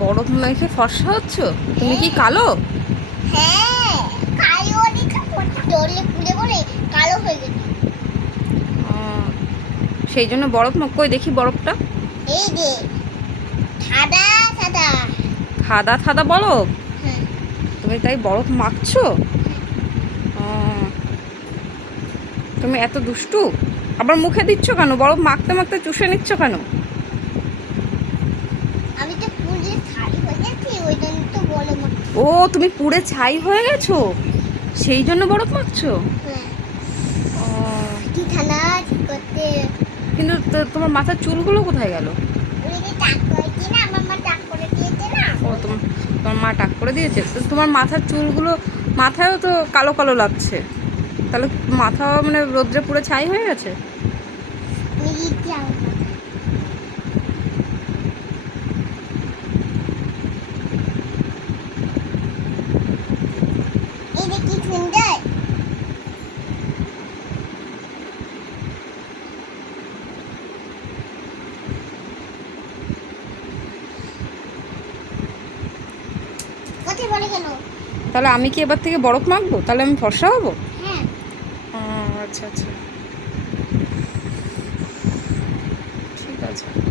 গরম মেখে ফর্সা হচ্ছ? তুমি কি কালো? হ্যাঁ কালো লেখা পড়তে পুড়ে পড়ে কালো হয়ে গেছে সেই জন্য বরফ মাখ কই দেখি বরফটা। এই যে সাদা সাদা। বরফ? হ্যাঁ। তুমি তাই বরফ মাখছো? তুমি এত দুষ্টু? আবার মুখে দিচ্ছ কেন? বরফ মাখতে মাখতে চুষে নিচ্ছ কেন? ও তুমি পুড়ে ছাই হয়ে গেছো? সেই জন্য বরফ মাখছো? হ্যাঁ। কিন্তু তোমার মাথার চুলগুলো কোথায় গেল? ও তোমার তোমার মা টাক করে দিয়েছে? তো তোমার মাথার চুলগুলো মাথায়ও তো কালো কালো লাগছে। তাহলে মাথা মানে রোদ্রে পুরো ছাই হয়ে গেছে? তাহলে আমি কি এবার থেকে বরফ মাখবো? তাহলে আমি ফর্সা হব? 차지피가 잘.